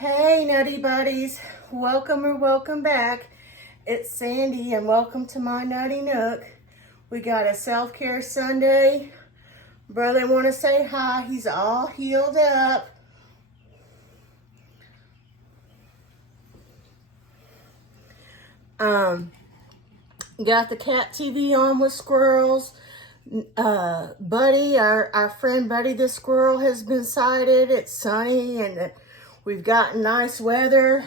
Hey Nutty Buddies, welcome or welcome back. It's Sandy and welcome to my Nutty Nook. We got a self-care Sunday. Brother want to say hi, he's all healed up. Got the cat TV on with squirrels. Buddy, our friend Buddy the squirrel has been sighted. It's sunny and we've got nice weather.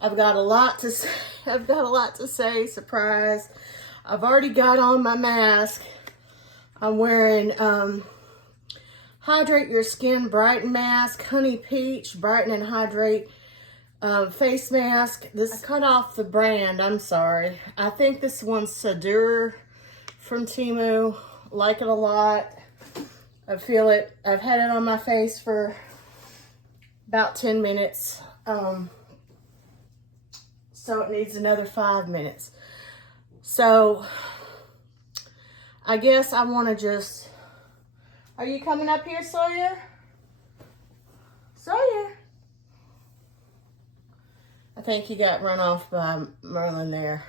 I've got a lot to say. Surprise. I've already got on my mask. I'm wearing Hydrate Your Skin Brighten Mask, Honey Peach Brighten and Hydrate face mask. I cut off the brand, I'm sorry. I think this one's Sadur from Temu. Like it a lot. I feel it. I've had it on my face for about 10 minutes. So it needs another 5 minutes. So I guess I want to just, are you coming up here, Sawyer? Sawyer? I think he got run off by Merlin there.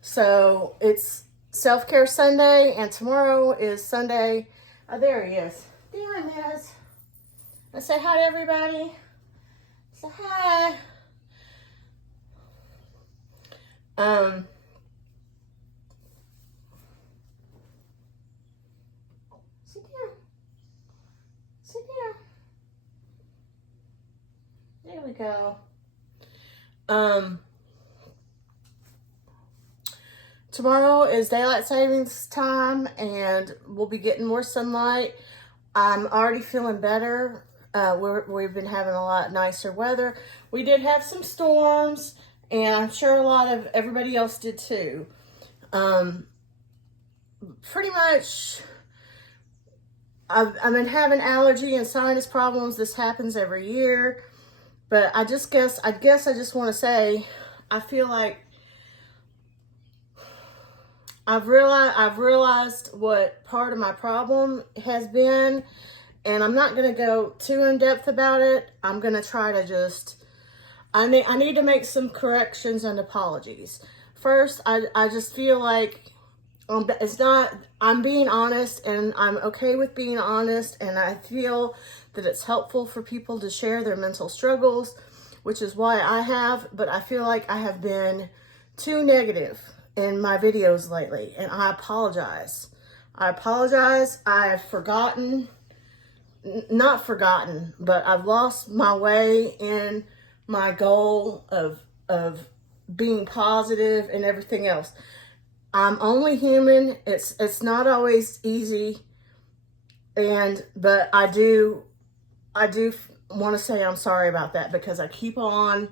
So it's self-care Sunday, and tomorrow is Sunday. Oh, there he is. There he is. Let's say hi to everybody. Say hi. Sit down. Sit down. There we go. Tomorrow is daylight savings time and we'll be getting more sunlight. I'm already feeling better. We've been having a lot nicer weather. We did have some storms, and I'm sure a lot of everybody else did too. Pretty much, I've been having allergy and sinus problems. This happens every year, but I guess I just want to say, I feel like I've realized what part of my problem has been, and I'm not going to go too in depth about it. I'm going to try to just, I need to make some corrections and apologies. First, I just feel like I'm being honest, and I'm okay with being honest, and I feel that it's helpful for people to share their mental struggles, which is why I have, but I feel like I have been too negative in my videos lately, and I apologize. I've forgotten, not forgotten, but I've lost my way in my goal of being positive and everything else. I'm only human. It's not always easy, but I do want to say I'm sorry about that, because I keep on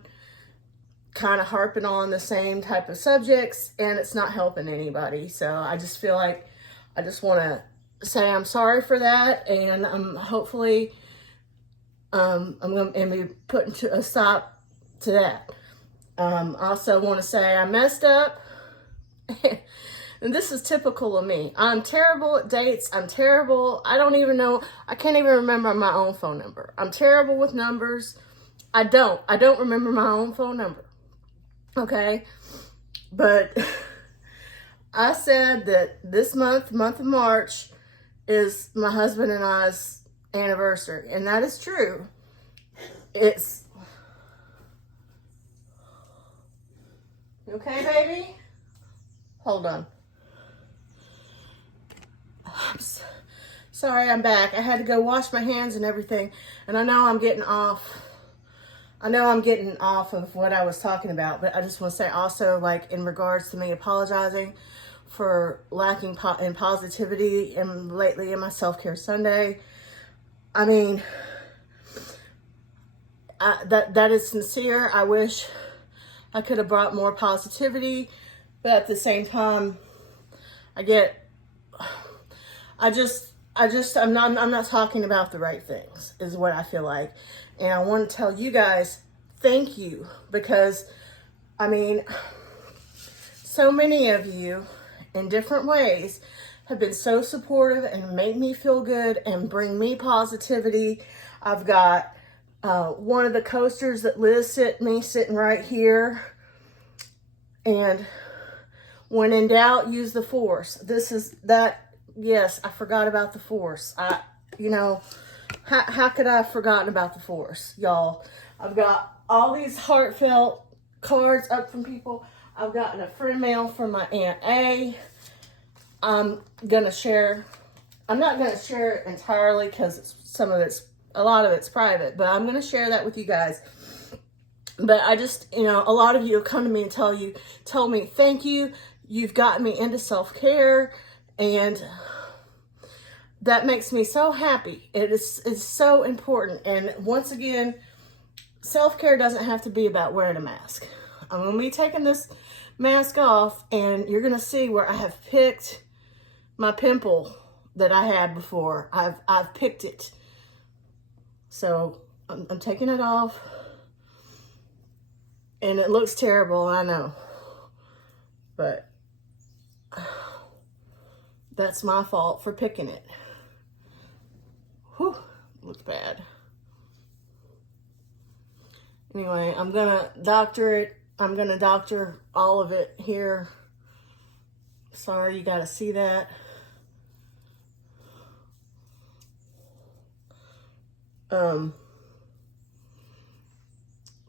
kind of harping on the same type of subjects and it's not helping anybody. So I just feel like I just want to say I'm sorry for that, and hopefully I'm going to be putting a stop to that. I also want to say I messed up. And this is typical of me. I'm terrible at dates. I'm terrible. I don't even know. I can't even remember my own phone number. I'm terrible with numbers. I don't remember my own phone number. Okay. But I said that this month of March, is my husband and I's anniversary. And that is true. It's, you okay, baby? Hold on. Sorry, I'm back. I had to go wash my hands and everything. And I know I'm getting off of what I was talking about, but I just want to say also, like, in regards to me apologizing for lacking in positivity and lately in my self-care Sunday. I mean, that is sincere. I wish I could have brought more positivity, but at the same time, I'm not talking about the right things, is what I feel like. And I want to tell you guys, thank you, because, I mean, so many of you in different ways have been so supportive and make me feel good and bring me positivity. I've got one of the coasters that Liz sent me sitting right here. And when in doubt, use the force. This is that. Yes, I forgot about the force. You know, how could I have forgotten about the force, y'all? I've got all these heartfelt cards up from people. I've gotten a friend mail from my Aunt A. I'm not gonna share it entirely because a lot of it's private, but I'm gonna share that with you guys. But I just, you know, a lot of you have come to me and tell me, thank you. You've gotten me into self-care, and that makes me so happy. It's so important. And once again, self-care doesn't have to be about wearing a mask. I'm going to be taking this mask off, and you're going to see where I have picked my pimple that I had before. I've picked it. So I'm taking it off. And it looks terrible, I know. But that's my fault for picking it. Whew, looks bad. Anyway, I'm gonna doctor it. I'm gonna doctor all of it here. Sorry, you gotta see that.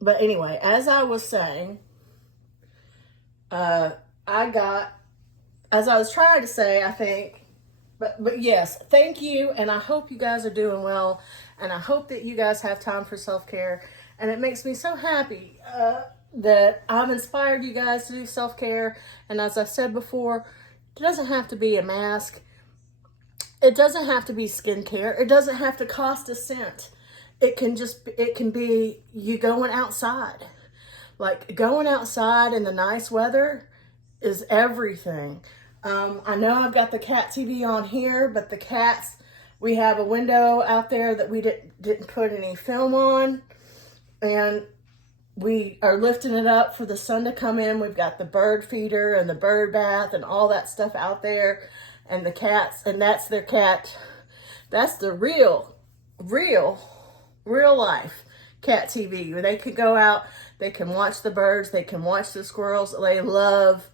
But anyway, as I was saying, as I was trying to say, I think, but yes, thank you. And I hope you guys are doing well. And I hope that you guys have time for self-care. And it makes me so happy that I've inspired you guys to do self-care. And as I said before, it doesn't have to be a mask. It doesn't have to be skincare. It doesn't have to cost a cent. It can be you going outside. Like going outside in the nice weather is everything. I know I've got the cat TV on here, but the cats, we have a window out there that we didn't put any film on, and we are lifting it up for the sun to come in. We've got the bird feeder and the bird bath and all that stuff out there, and the cats, and that's their cat. That's the real life cat TV, where they can go out, they can watch the birds, they can watch the squirrels. They love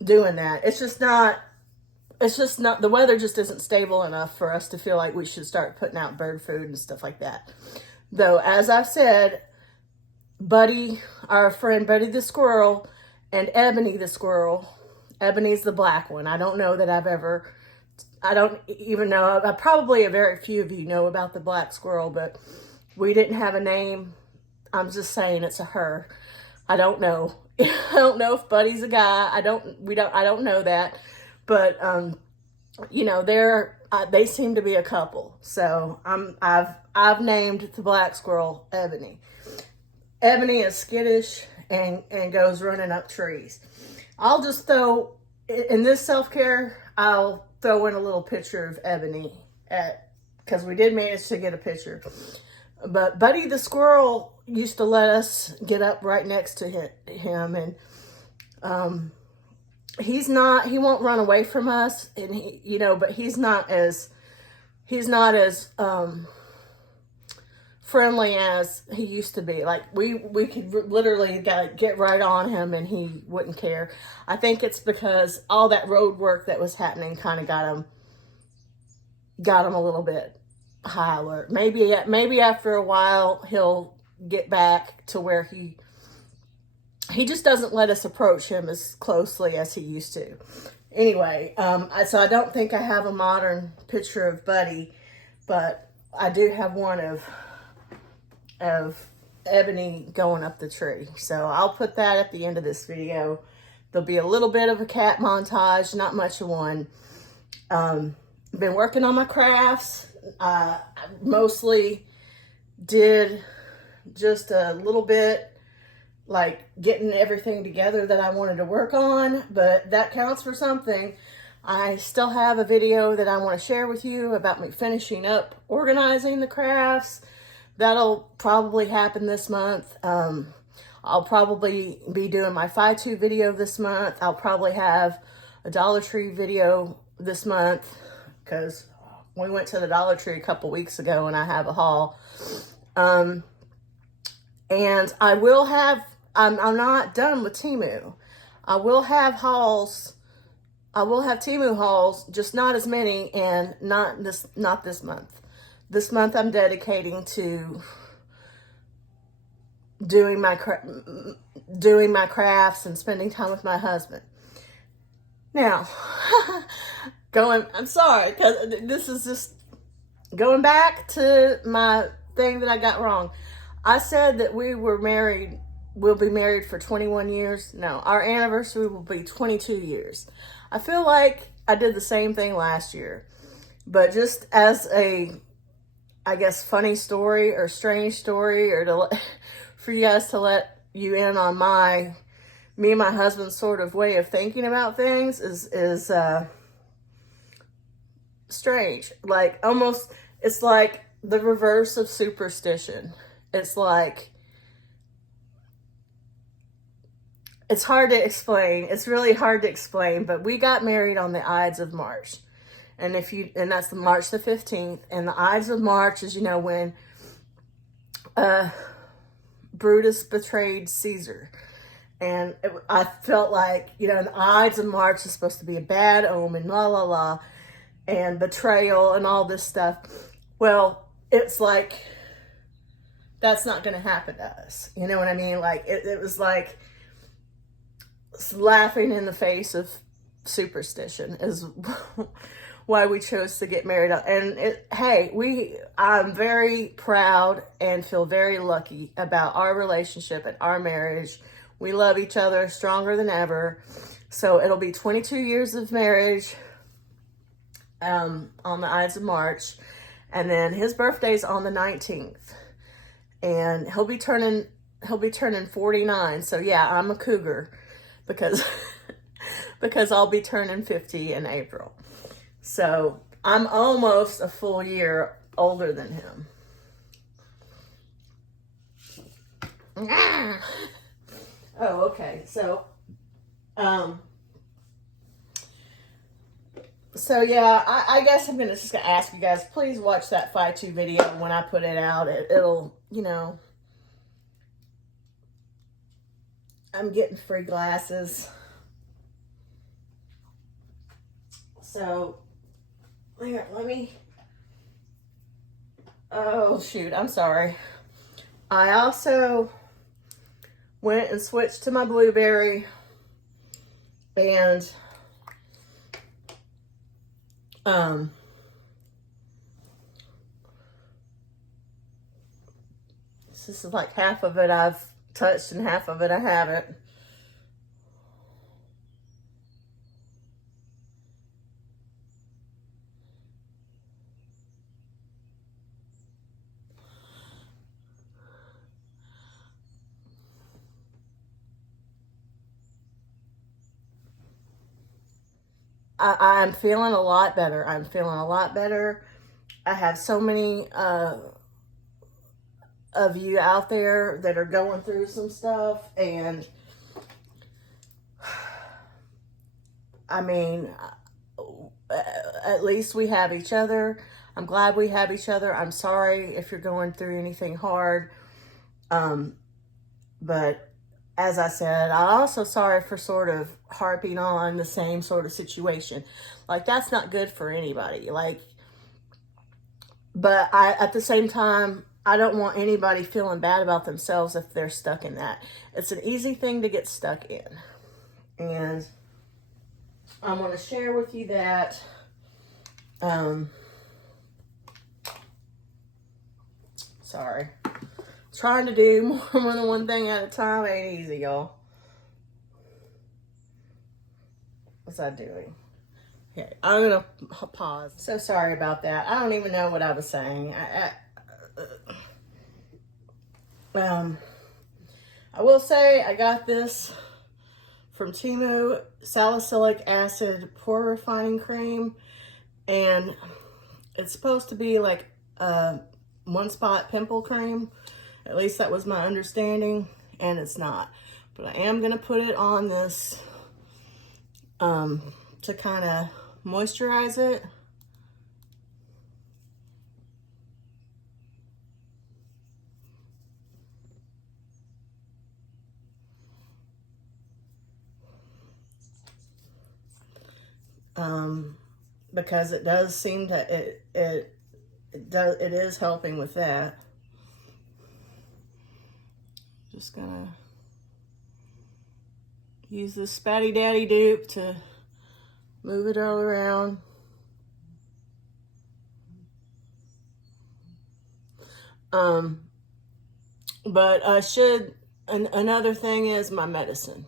doing that. It's just not, the weather just isn't stable enough for us to feel like we should start putting out bird food and stuff like that. Though, as I've said, Buddy, our friend Buddy the squirrel, and Ebony the squirrel, Ebony's the black one. I don't even know, probably a very few of you know about the black squirrel, but we didn't have a name. I'm just saying it's a her. I don't know. I don't know if Buddy's a guy. I don't know that, but you know, they seem to be a couple. So I've named the black squirrel Ebony. Ebony is skittish and goes running up trees. I'll just throw in this self-care, I'll throw in a little picture of Ebony because we did manage to get a picture. But Buddy the squirrel used to let us get up right next to him, and he won't run away from us, and but he's not as friendly as he used to be. Like we could literally get right on him and he wouldn't care. I think it's because all that road work that was happening kind of got him a little bit high alert. Maybe after a while he'll get back to where he just doesn't let us approach him as closely as he used to. Anyway, so I don't think I have a modern picture of Buddy, but I do have one of Ebony going up the tree. So I'll put that at the end of this video. There'll be a little bit of a cat montage, not much of one. Been working on my crafts. I mostly did just a little bit, like getting everything together that I wanted to work on, but that counts for something. I still have a video that I want to share with you about me finishing up organizing the crafts. That'll probably happen this month. I'll probably be doing my Phi-2 video this month. I'll probably have a Dollar Tree video this month, because we went to the Dollar Tree a couple weeks ago and I have a haul. And I will have, I'm not done with Temu. I will have hauls. I will have Temu hauls, just not as many, and not this month. This month I'm dedicating to doing my crafts and spending time with my husband. Now, I'm sorry, because this is just going back to my thing that I got wrong. I said that we'll be married for 21 years. No, our anniversary will be 22 years. I feel like I did the same thing last year, but just as a, I guess, funny story or strange story, or for you guys to let you in on me and my husband's sort of way of thinking about things is strange. Like, almost, it's like the reverse of superstition. It's like, it's hard to explain. It's really hard to explain, but we got married on the Ides of March. And that's the March the 15th. And the Ides of March is, when Brutus betrayed Caesar. And I felt like, the Ides of March is supposed to be a bad omen, la, la, la, and betrayal and all this stuff. Well, it's like, that's not going to happen to us. You know what I mean? Like, it was like laughing in the face of superstition is why we chose to get married. And I'm very proud and feel very lucky about our relationship and our marriage. We love each other stronger than ever. So it'll be 22 years of marriage on the Ides of March. And then his birthday's on the 19th. And he'll be turning 49. So yeah, I'm a cougar because I'll be turning 50 in April. So I'm almost a full year older than him. Oh, okay. So yeah, I guess I'm just gonna ask you guys, please watch that Phi-2 video when I put it out. It'll, I'm getting free glasses. So, here, oh shoot, I'm sorry. I also went and switched to my Blueberry, and this is like half of it I've touched and half of it I haven't. I'm feeling a lot better. I'm feeling a lot better. I have so many of you out there that are going through some stuff, and I mean, at least we have each other. I'm glad we have each other. I'm sorry if you're going through anything hard. But as I said, I'm also sorry for sort of harping on the same sort of situation. Like, that's not good for anybody. But at the same time, I don't want anybody feeling bad about themselves if they're stuck in that. It's an easy thing to get stuck in. And I want to share with you that sorry. Trying to do more than one thing at a time ain't easy, y'all. What's I doing? Okay, I'm gonna pause. So sorry about that. I don't even know what I was saying. I will say I got this from Temu, salicylic acid pore refining cream, and it's supposed to be like a one-spot pimple cream. At least that was my understanding, and it's not. But I am going to put it on this to kind of moisturize it. Because it does seem that it is helping with that. Just gonna use this Spatty Daddy dupe to move it all around. But another thing is my medicine.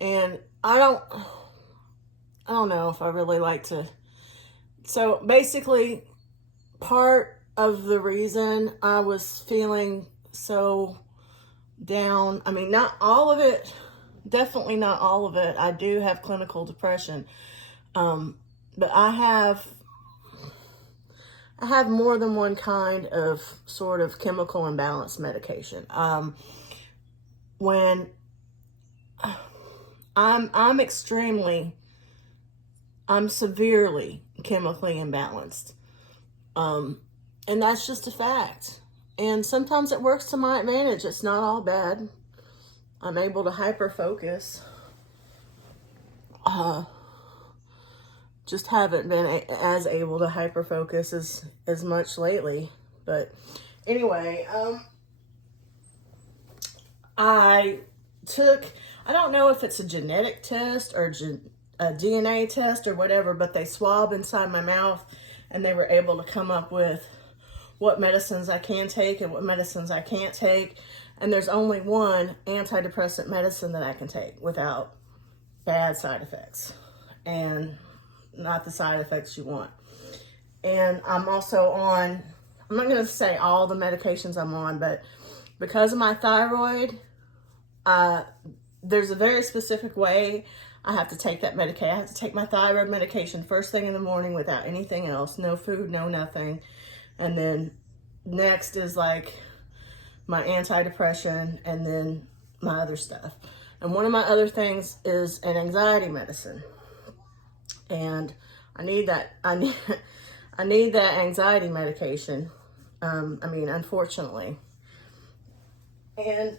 And I don't know if I really like to. So basically, part of the reason I was feeling so down, I mean, not all of it, definitely not all of it. I do have clinical depression. But I have more than one kind of sort of chemical imbalance medication. When I'm severely chemically imbalanced. And that's just a fact. And sometimes it works to my advantage. It's not all bad. I'm able to hyper focus. Just haven't been as able to hyper focus as much lately. But anyway, I don't know if it's a genetic test or a DNA test or whatever, but they swab inside my mouth and they were able to come up with what medicines I can take and what medicines I can't take. And there's only one antidepressant medicine that I can take without bad side effects and not the side effects you want. And I'm also on, I'm not going to say all the medications I'm on, but because of my thyroid, there's a very specific way I have to take that medication. I have to take my thyroid medication first thing in the morning without anything else. No food, no nothing. And then next is like my antidepressant and then my other stuff. And one of my other things is an anxiety medicine. And I need that. I need that anxiety medication. Unfortunately. And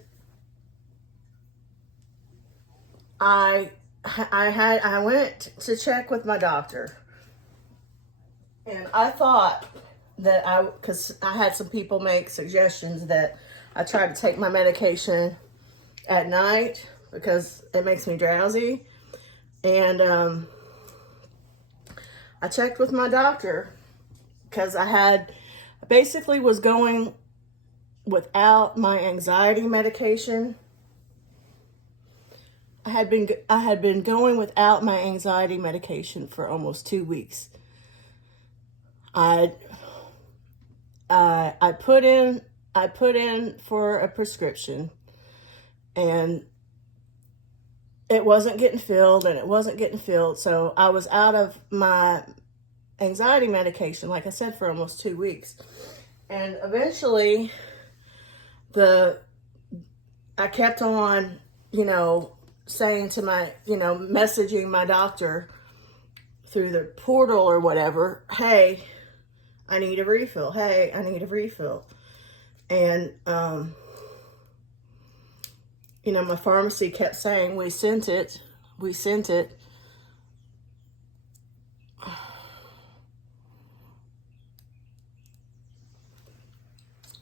I went to check with my doctor, and I thought that because I had some people make suggestions that I try to take my medication at night because it makes me drowsy. And I checked with my doctor because I basically was going without my anxiety medication. I had been going without my anxiety medication for almost 2 weeks. I put in for a prescription, and it wasn't getting filled, so I was out of my anxiety medication, like I said, for almost 2 weeks. And eventually I kept on, saying to my, messaging my doctor through the portal or whatever, hey, I need a refill. Hey, I need a refill. And, my pharmacy kept saying, we sent it.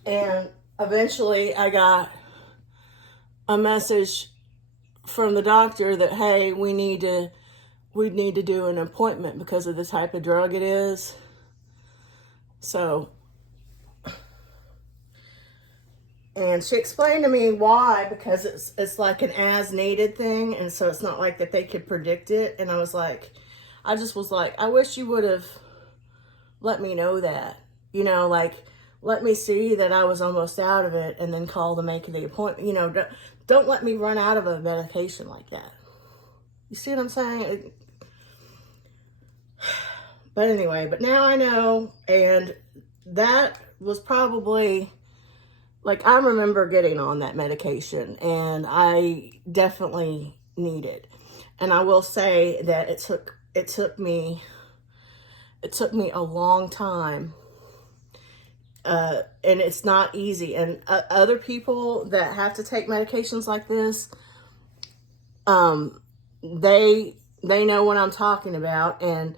And eventually I got a message from the doctor that, hey, we need to do an appointment because of the type of drug it is. So, and she explained to me why, because it's like an as needed thing, and so it's not like that they could predict it. And I just was like, I wish you would have let me know that, let me see that I was almost out of it and then call to make the appointment. Don't let me run out of a medication like that. You see what I'm saying? But anyway, but now I know, and that was probably, I remember getting on that medication, and I definitely need it. And I will say that it took me It took me a long time. And it's not easy. And other people that have to take medications like this, they know what I'm talking about. And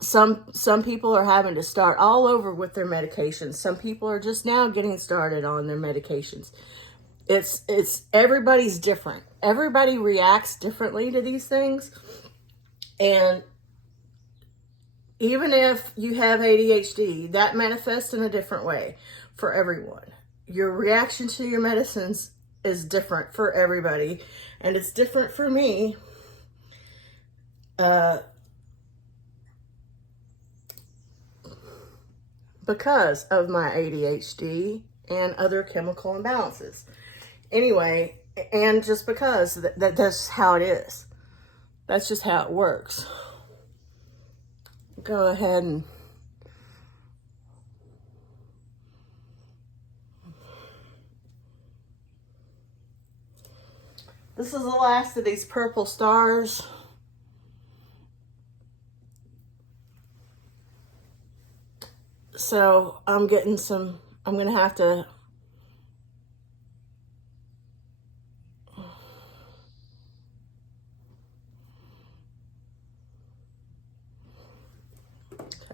some people are having to start all over with their medications. Some people are just now getting started on their medications. It's everybody's different. Everybody reacts differently to these things. And even if you have ADHD, that manifests in a different way for everyone. Your reaction to your medicines is different for everybody. And it's different for me. Because of my ADHD and other chemical imbalances. Anyway, and just because that's how it is. That's just how it works. Go ahead and this is the last of these purple stars. So I'm going to have to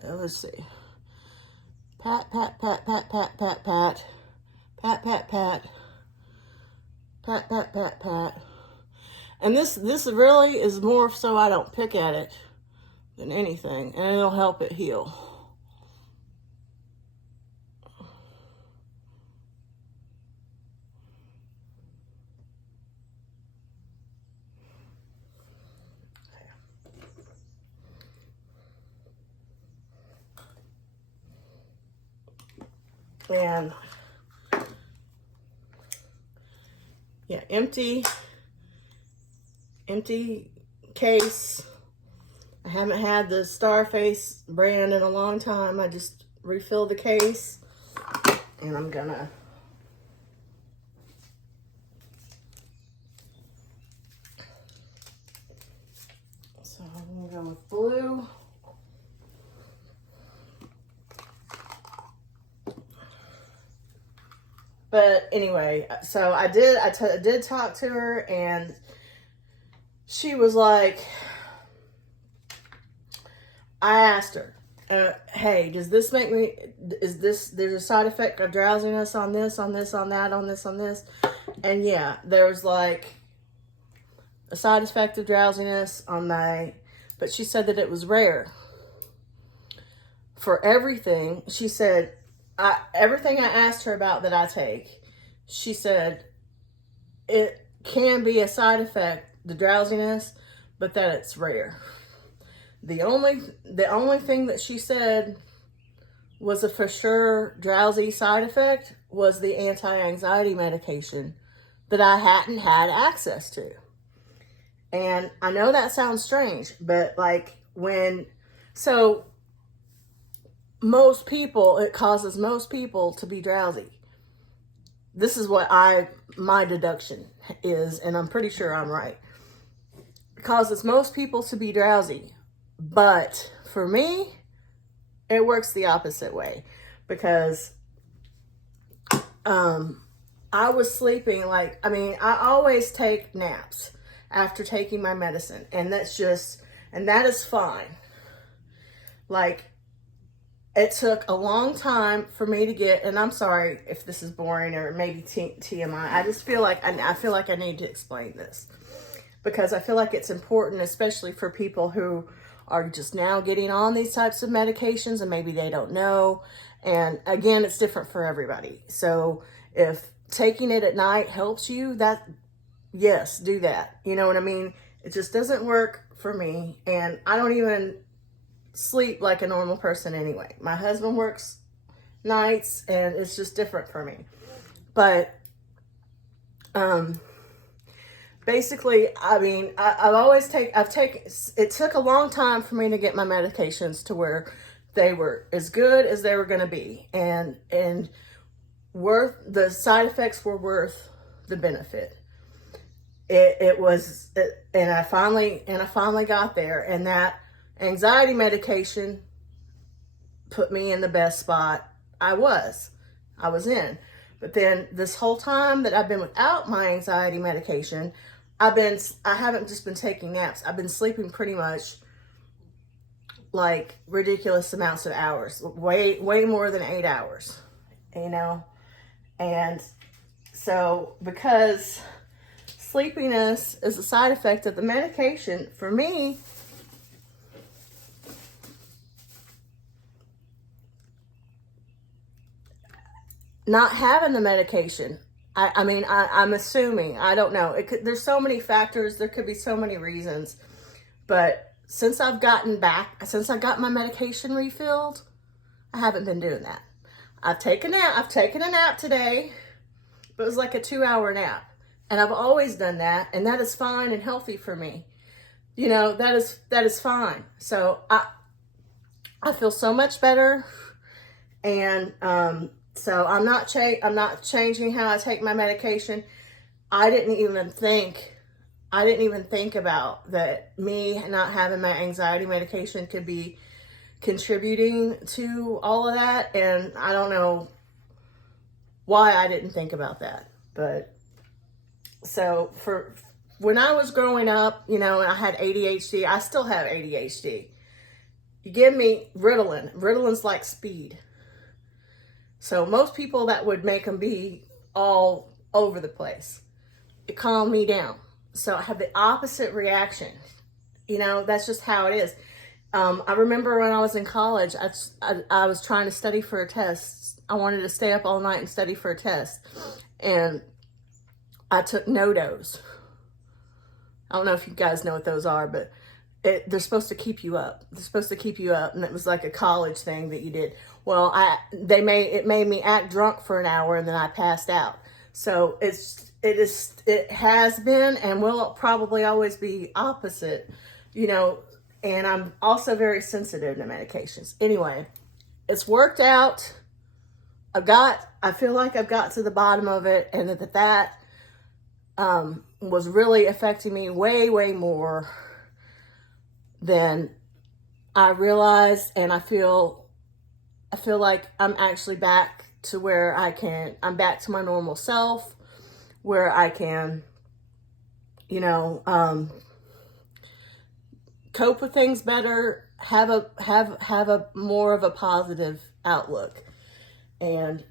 let's see. Pat, pat, pat, pat, pat, pat, pat. Pat, pat, pat. Pat, pat, pat, pat. And this really is more so I don't pick at it than anything. And it'll help it heal. And yeah, empty case. I haven't had the Starface brand in a long time. I just refilled the case, and I'm gonna go with blue. But anyway, so I did talk to her, and she was like, I asked her, hey, does this make me, there's a side effect of drowsiness on this, on this, on that, on this, on this? And yeah, there was like a side effect of drowsiness on but she said that it was rare. For everything, she said, everything I asked her about that I take, she said it can be a side effect, the drowsiness, but that it's rare. The only thing that she said was a for sure drowsy side effect was the anti-anxiety medication that I hadn't had access to. And I know that sounds strange, but like most people, it causes most people to be drowsy. This is what my deduction is, and I'm pretty sure I'm right. It causes most people to be drowsy. But for me, it works the opposite way, because I was sleeping I always take naps after taking my medicine, and that is fine. Like, it took a long time for me to get, and I'm sorry if this is boring or maybe TMI. I just feel like I need to explain this, because I feel like it's important, especially for people who are just now getting on these types of medications and maybe they don't know. And again, it's different for everybody. So if taking it at night helps you, yes, do that. You know what I mean? It just doesn't work for me. And I don't even sleep like a normal person anyway. My husband works nights, and it's just different for me. But basically, I mean, it took a long time for me to get my medications to where they were as good as they were going to be, and the side effects were worth the benefit. And I finally got there, and that anxiety medication put me in the best spot I was in. But then this whole time that I've been without my anxiety medication, I haven't just been taking naps. I've been sleeping pretty much like ridiculous amounts of hours, way more than 8 hours, you know? And so because sleepiness is a side effect of the medication, for me, not having the medication, I'm assuming, I don't know. There's so many factors. There could be so many reasons. But since I got my medication refilled, I haven't been doing that. I've taken a nap today, but it was like a 2-hour nap. And I've always done that. And that is fine and healthy for me. You know, that is fine. So I feel so much better. And, so I'm not changing how I take my medication. I didn't even think about that me not having my anxiety medication could be contributing to all of that. And I don't know why I didn't think about that. But so for when I was growing up, you know, and I had ADHD, I still have ADHD. You give me Ritalin. Ritalin's like speed. So most people, that would make them be all over the place. It calmed me down. So I have the opposite reaction. You know, that's just how it is. I remember when I was in college, I was trying to study for a test. I wanted to stay up all night and study for a test. And I took NoDoz. I don't know if you guys know what those are, but they're supposed to keep you up. They're supposed to keep you up. And it was like a college thing that you did. Well, it made me act drunk for an hour, and then I passed out. So it has been and will probably always be opposite, you know, and I'm also very sensitive to medications. Anyway, it's worked out. I feel like I've got to the bottom of it, and that was really affecting me way more than I realized. And I feel like I'm actually back to where I'm back to my normal self, where I can, you know, cope with things better, have a more of a positive outlook. And,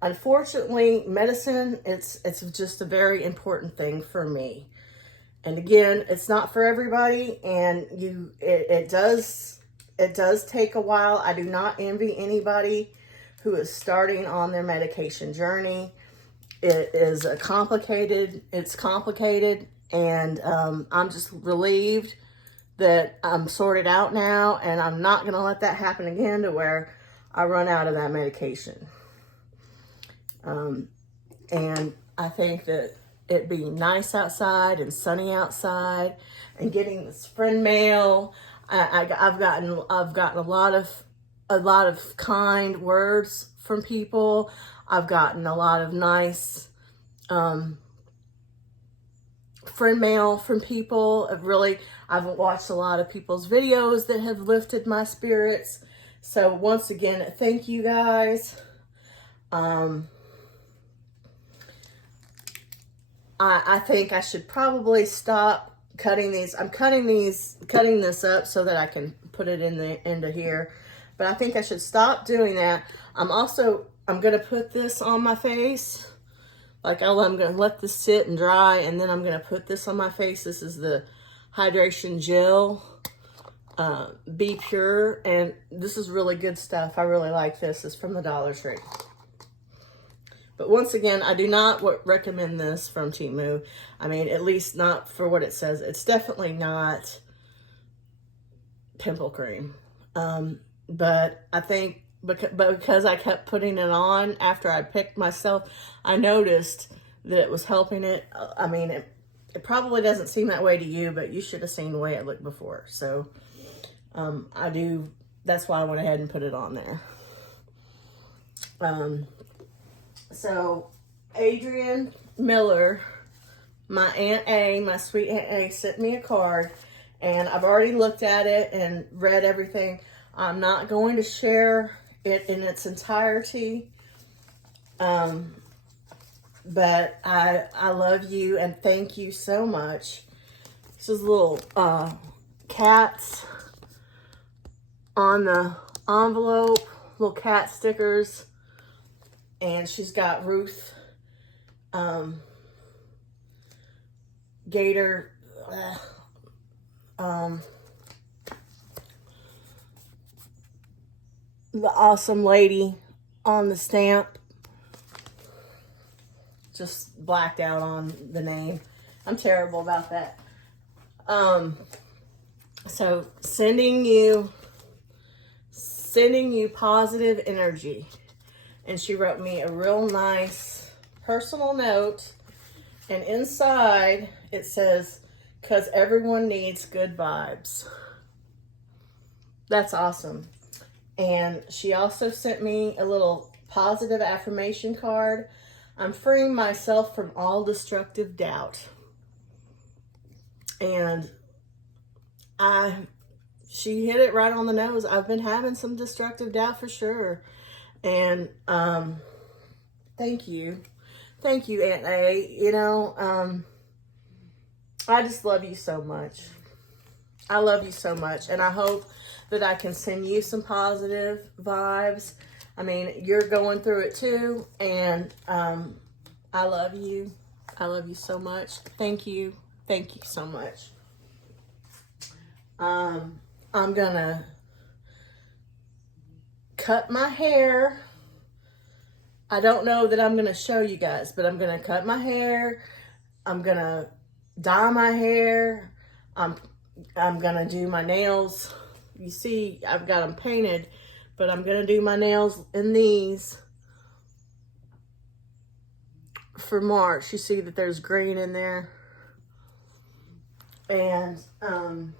unfortunately, medicine, it's just a very important thing for me. And again, it's not for everybody, and it does take a while. I do not envy anybody who is starting on their medication journey. It's complicated, and I'm just relieved that I'm sorted out now, and I'm not going to let that happen again to where I run out of that medication. And I think that it being nice outside and sunny outside and getting this friend mail, I've gotten a lot of kind words from people. I've gotten a lot of nice friend mail from people. I've watched a lot of people's videos that have lifted my spirits. So once again, thank you guys. I think I should probably stop cutting these. I'm cutting this up so that I can put it into here. But I think I should stop doing that. I'm going to put this on my face. Like I'm going to let this sit and dry, and then I'm going to put this on my face. This is the hydration gel. Be Pure, and this is really good stuff. I really like this. It's from the Dollar Tree. But once again, I do not recommend this from Temu. I mean, at least not for what it says. It's definitely not pimple cream. But I think because I kept putting it on after I picked myself, I noticed that it was helping it. I mean, it probably doesn't seem that way to you, but you should have seen the way it looked before. So that's why I went ahead and put it on there. So Adrian Miller, my Aunt A, my sweet Aunt A, sent me a card, and I've already looked at it and read everything. I'm not going to share it in its entirety. But I love you and thank you so much. This is little cats on the envelope, little cat stickers. And she's got Ruth Gator the awesome lady on the stamp. Just blacked out on the name. I'm terrible about that. So sending you positive energy. And she wrote me a real nice personal note. And inside it says, "'Cause everyone needs good vibes." That's awesome. And she also sent me a little positive affirmation card. "I'm freeing myself from all destructive doubt." And she hit it right on the nose. I've been having some destructive doubt for sure. And thank you. Thank you, Aunt A. You know, I just love you so much. I love you so much. And I hope that I can send you some positive vibes. I mean, you're going through it too. And I love you. I love you so much. Thank you. Thank you so much. I'm gonna cut my hair. I don't know that I'm gonna show you guys, but I'm gonna cut my hair. I'm gonna dye my hair. I'm gonna do my nails. You see, I've got them painted, but I'm gonna do my nails in these for March. You see that there's green in there. And I'm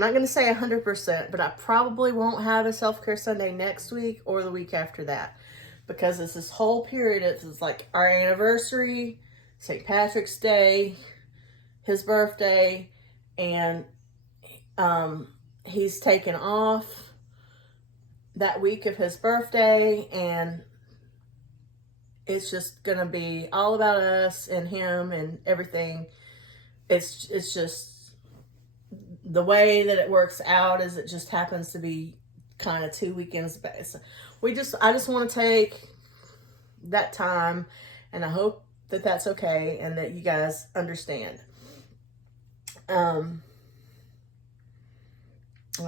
not going to say 100%, but I probably won't have a self-care Sunday next week or the week after that. Because it's this whole period, it's like our anniversary, St. Patrick's Day, his birthday, and he's taken off that week of his birthday, and it's just going to be all about us and him and everything. It's just the way that it works out is it just happens to be kind of 2 weekends back. So I just want to take that time, and I hope that that's okay and that you guys understand. I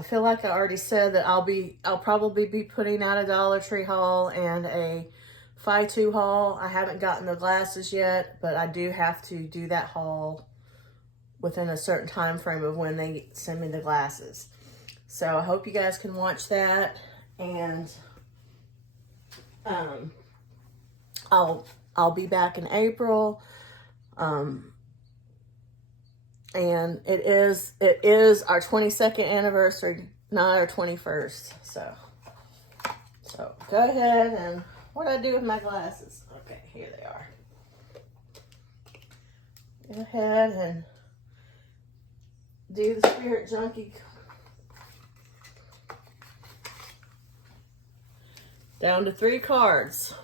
feel like I already said that I'll probably be putting out a Dollar Tree haul and a Phi-2 haul. I haven't gotten the glasses yet, but I do have to do that haul within a certain time frame of when they send me the glasses. So I hope you guys can watch that, and I'll be back in April. And it is our 22nd anniversary, not our 21st. So go ahead and what do I do with my glasses? Okay, here they are. Go ahead and do the Spirit Junkie. Down to 3 cards.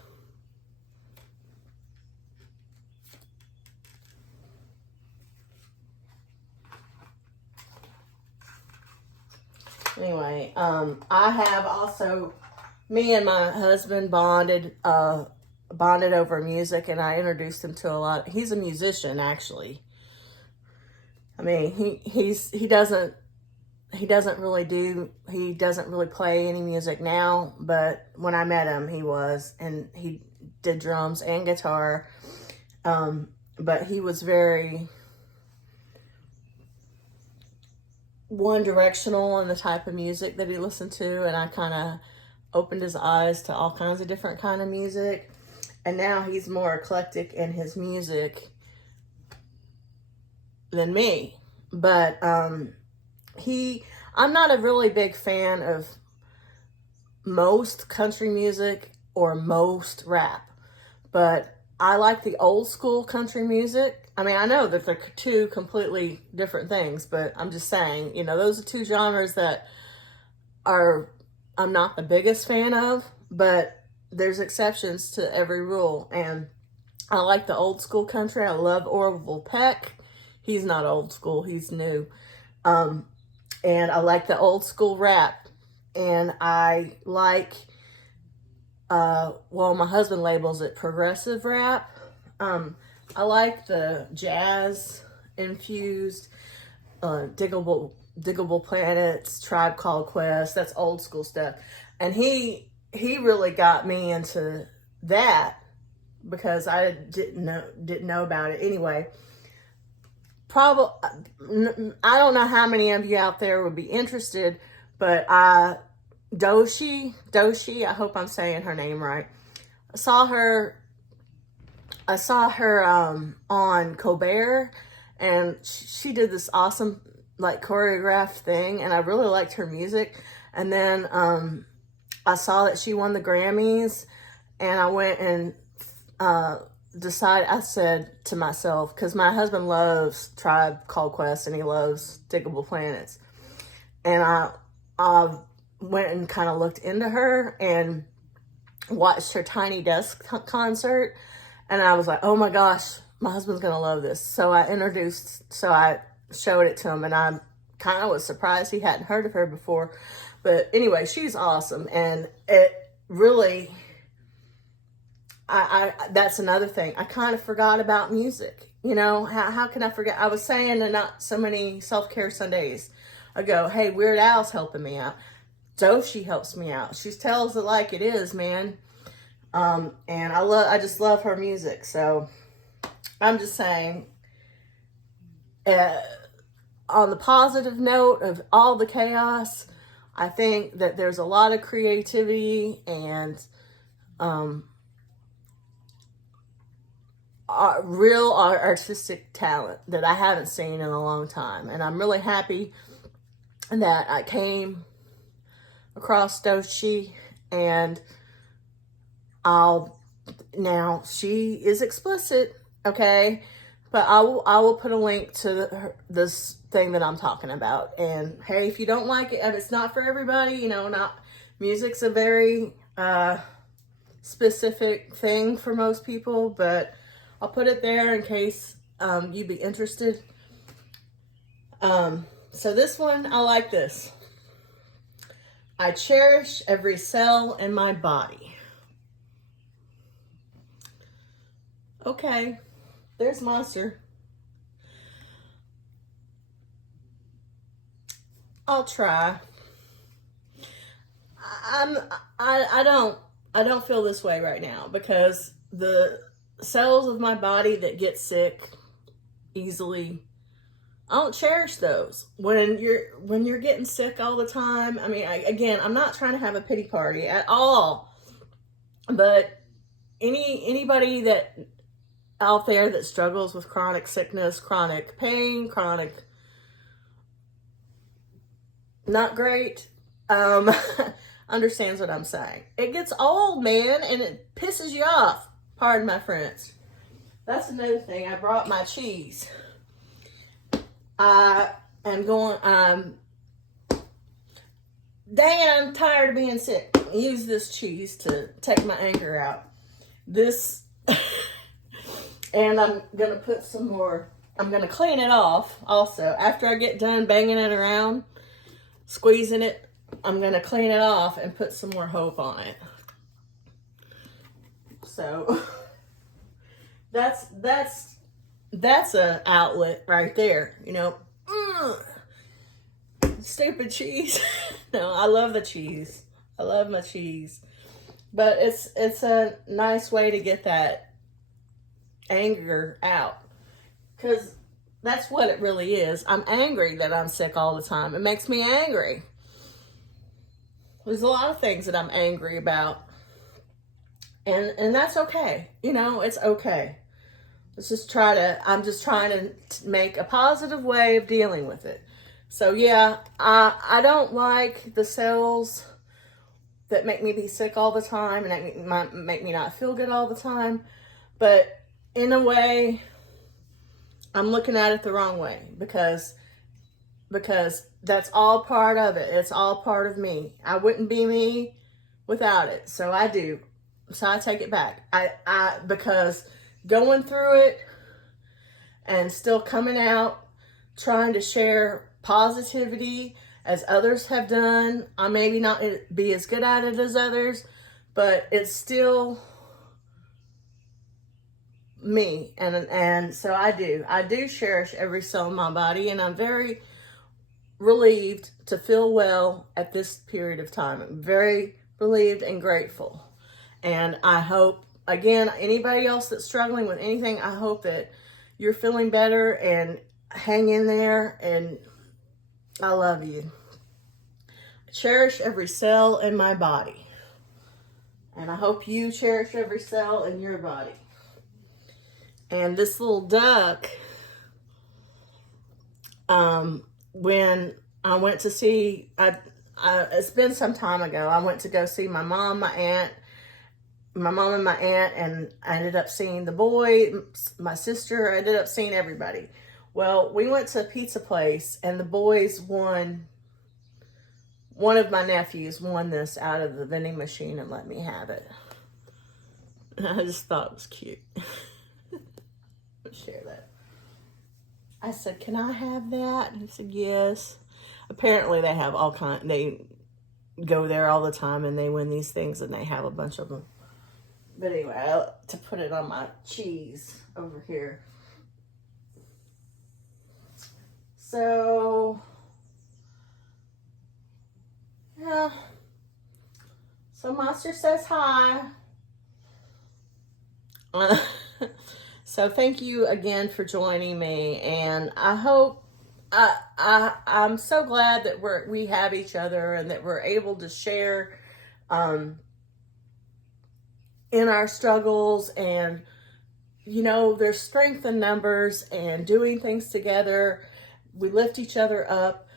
Anyway, I have also, me and my husband bonded over music, and I introduced him to a lot. He's a musician, actually. I mean, he doesn't really play any music now, but when I met him, he was, and he did drums and guitar. But he was very one-directional in the type of music that he listened to, and I kind of opened his eyes to all kinds of different kind of music. And now he's more eclectic in his music than me. But I'm not a really big fan of most country music or most rap, but I like the old school country music. I mean, I know that they're two completely different things, but I'm just saying, you know, those are two genres that are I'm not the biggest fan of, but there's exceptions to every rule. And I like the old school country. I love Orville Peck. He's not old school, he's new. And I like the old school rap. And I like, well, my husband labels it progressive rap. I like the jazz infused, Diggable Planets, Tribe Called Quest. That's old school stuff. And he really got me into that because I didn't know about it anyway. Probably, I don't know how many of you out there would be interested, but Doechii, I hope I'm saying her name right. I saw her on Colbert, and she did this awesome like choreographed thing, and I really liked her music. And then I saw that she won the Grammys, and I went and I said to myself, because my husband loves Tribe Called Quest and he loves Diggable Planets, and I went and kind of looked into her and watched her Tiny Desk concert, and I was like, oh my gosh, my husband's gonna love this. So I showed it to him, and I kind of was surprised he hadn't heard of her before. But anyway, she's awesome, and it really, that's another thing. I kind of forgot about music. You know, how can I forget? I was saying in not so many self-care Sundays ago, hey, Weird Al's helping me out. Doechii helps me out. She tells it like it is, man. And I just love her music. So I'm just saying, on the positive note of all the chaos, I think that there's a lot of creativity and real artistic talent that I haven't seen in a long time. And I'm really happy that I came across Doechii, and now she is explicit, okay? But I will put a link to this thing that I'm talking about. And hey, if you don't like it, and it's not for everybody, you know, music's a very specific thing for most people, but I'll put it there in case you'd be interested. So this one, I like this. I cherish every cell in my body. Okay, there's Monster. I'll try. I don't feel this way right now because the cells of my body that get sick easily, I don't cherish those. When you're getting sick all the time, I mean, again, I'm not trying to have a pity party at all, but anybody that out there that struggles with chronic sickness, chronic pain, chronic not great, understands what I'm saying. It gets old, man, and it pisses you off. Pardon my French. That's another thing. I brought my cheese. I'm tired of being sick. Use this cheese to take my anger out. And I'm going to put some more, I'm going to clean it off also. After I get done banging it around, squeezing it, I'm going to clean it off and put some more hope on it. So that's an outlet right there, you know. Stupid cheese. No, I love the cheese. I love my cheese. But it's a nice way to get that anger out, because that's what it really is. I'm angry that I'm sick all the time. It makes me angry. There's a lot of things that I'm angry about, and that's okay. You know, it's okay. I'm just trying to make a positive way of dealing with it. So yeah, I don't like the cells that make me be sick all the time and make me not feel good all the time. But in a way, I'm looking at it the wrong way because that's all part of it. It's all part of me. I wouldn't be me without it. So I do. So I take it back. Because going through it and still coming out, trying to share positivity as others have done. I maybe not be as good at it as others, but it's still me. And so I do cherish every cell in my body, and I'm very relieved to feel well at this period of time. I'm very relieved and grateful. And I hope, again, anybody else that's struggling with anything, I hope that you're feeling better and hang in there. And I love you. I cherish every cell in my body. And I hope you cherish every cell in your body. And this little duck, when I went to see, it's been some time ago, I went to go see my mom, my mom and my aunt, and I ended up seeing the boy, my sister, I ended up seeing everybody. Well, we went to a pizza place, and the boys won, one of my nephews won this out of the vending machine and let me have it. And I just thought it was cute. Share that. I said, can I have that? And he said, yes. Apparently they have all kinds, they go there all the time and they win these things and they have a bunch of them. But anyway, to put it on my cheese over here. So, yeah. So Monster says hi. So thank you again for joining me, and I hope I'm so glad that we have each other and that we're able to share in our struggles. And there's strength in numbers and doing things together. We lift each other up.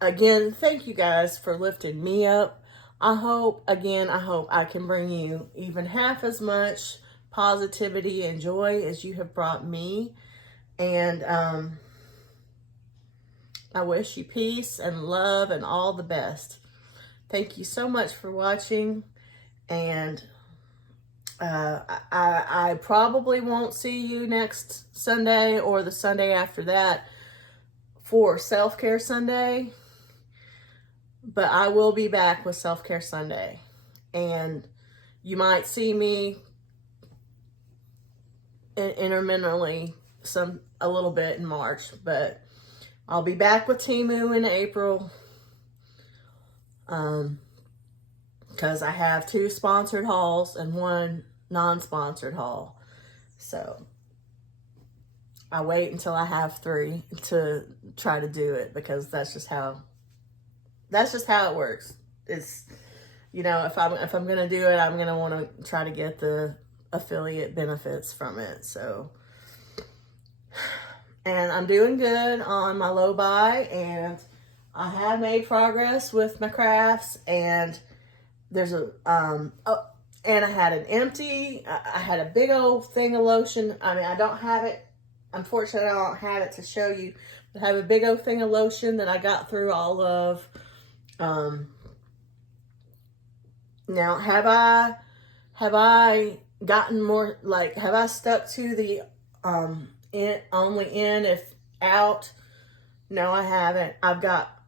Again, thank you guys for lifting me up. I hope I can bring you even half as much positivity and joy as you have brought me. And I wish you peace and love and all the best. Thank you so much for watching. And I probably won't see you next Sunday or the Sunday after that for Self-Care Sunday, but I will be back with Self-Care Sunday. And you might see me intermittently a little bit in March, but I'll be back with Temu in April, because I have 2 sponsored hauls and 1 non-sponsored haul. So I wait until I have 3 to try to do it, because that's just how it works. It's, if I'm gonna do it, I'm gonna want to try to get the affiliate benefits from it. So, and I'm doing good on my low buy, and I have made progress with my crafts. And there's and I had an empty, I had a big old thing of lotion. I mean, I don't have it, unfortunately I don't have it to show you, but I have a big old thing of lotion that I got through all of. Now, have I gotten more, like, have I stuck to the only in if out? No, I haven't. I've got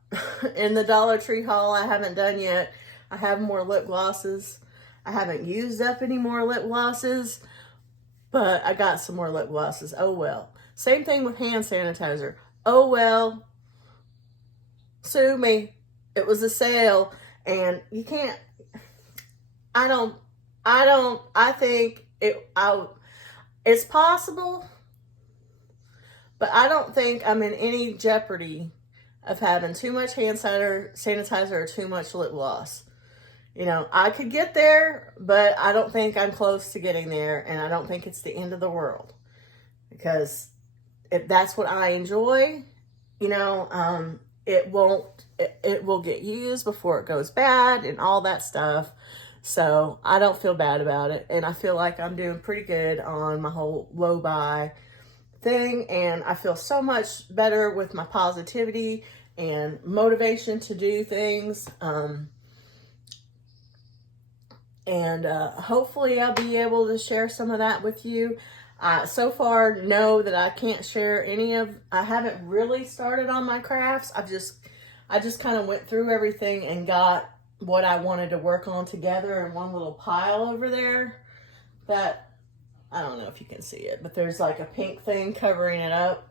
in the Dollar Tree haul I haven't done yet, I have more lip glosses. I haven't used up any more lip glosses, but I got some more lip glosses. Oh well. Same thing with hand sanitizer. Oh well. Sue me. It was a sale, and you can't, I think it's possible, but I don't think I'm in any jeopardy of having too much hand sanitizer or too much lip gloss. I could get there, but I don't think I'm close to getting there, and I don't think it's the end of the world, because if that's what I enjoy, it will get used before it goes bad and all that stuff. So I don't feel bad about it. And I feel like I'm doing pretty good on my whole low buy thing. And I feel so much better with my positivity and motivation to do things. Hopefully I'll be able to share some of that with you. So far, know that I can't share I haven't really started on my crafts. I just kind of went through everything and got what I wanted to work on together in one little pile over there that, I don't know if you can see it, but there's like a pink thing covering it up,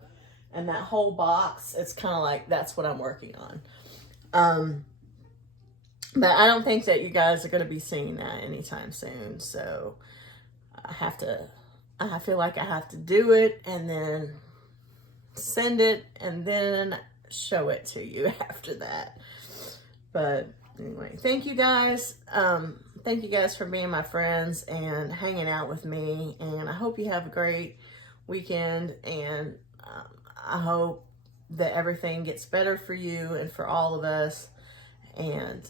and that whole box, it's kind of like, that's what I'm working on. But I don't think that you guys are going to be seeing that anytime soon. So I feel like I have to do it and then send it and then show it to you after that. But anyway, thank you guys. Thank you guys for being my friends and hanging out with me. And I hope you have a great weekend. And I hope that everything gets better for you and for all of us. And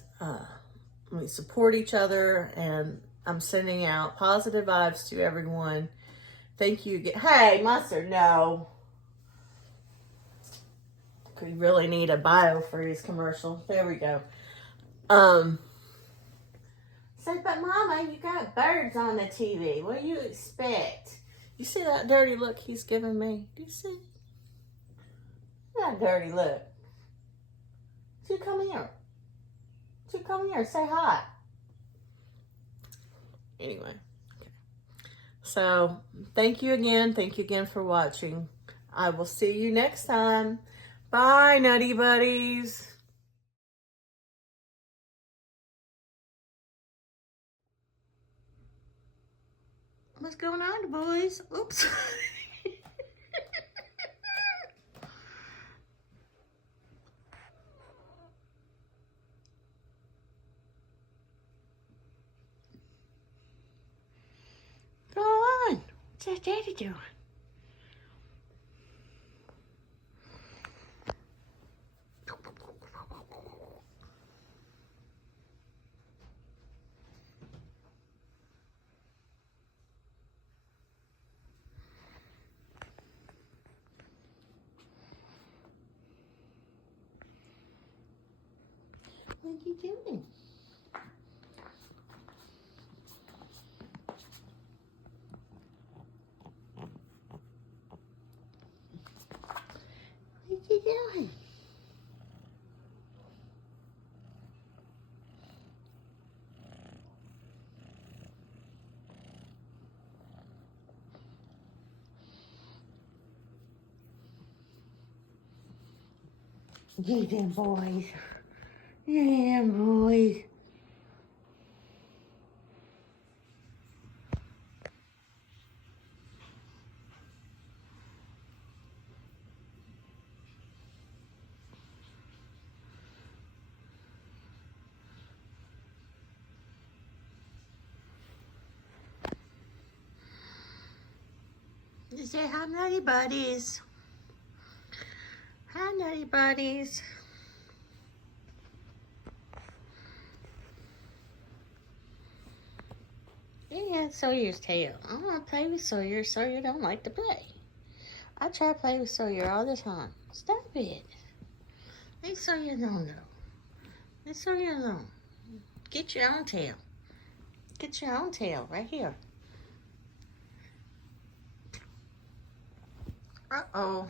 we support each other, and I'm sending out positive vibes to everyone. Thank you. Hey, Mustard, no. We really need a biofreeze commercial. There we go. Say, but Mama, you got birds on the TV. What do you expect? You see that dirty look he's giving me? Do you see? That dirty look. So come here. So come here, say hi. Anyway, okay. So thank you again. Thank you again for watching. I will see you next time. Bye, Nutty Buddies. What's going on, boys? Oops. Go on. What's that daddy doing? What are you doing? What are you doing? Yeah, them boys. Yeah, them boys. You say hi, Nutty Buddies. Hi, Nutty Buddies. Yeah, Sawyer's tail. I want to play with Sawyer. Sawyer don't like to play. I try to play with Sawyer all the time. Stop it. Leave Sawyer alone, though. Leave Sawyer alone. Get your own tail. Get your own tail right here. Uh-oh.